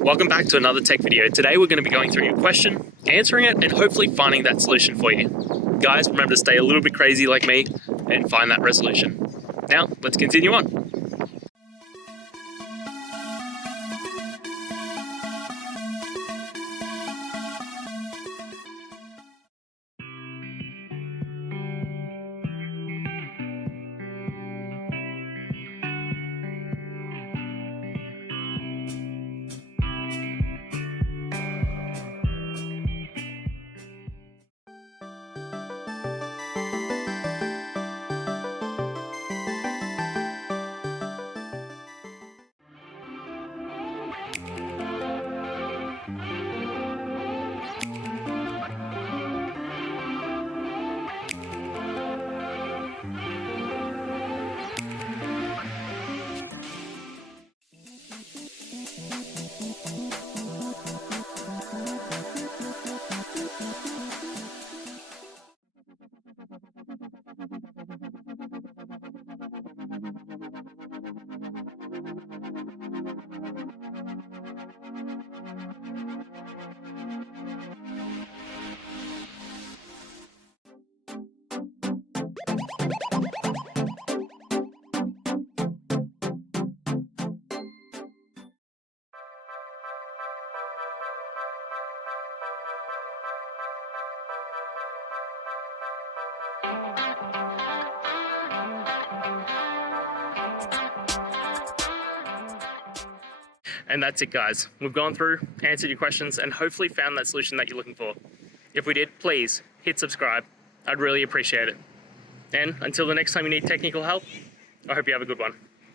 Welcome back to another tech video. Today we're going to be going through your question, answering it, and hopefully finding that solution for you. Guys, remember to stay a little bit crazy like me and find that resolution. Now, let's continue on. And that's it, guys. We've gone through, answered your questions, and hopefully found that solution that you're looking for. If we did, please hit subscribe. I'd really appreciate it. And until the next time you need technical help, I hope you have a good one.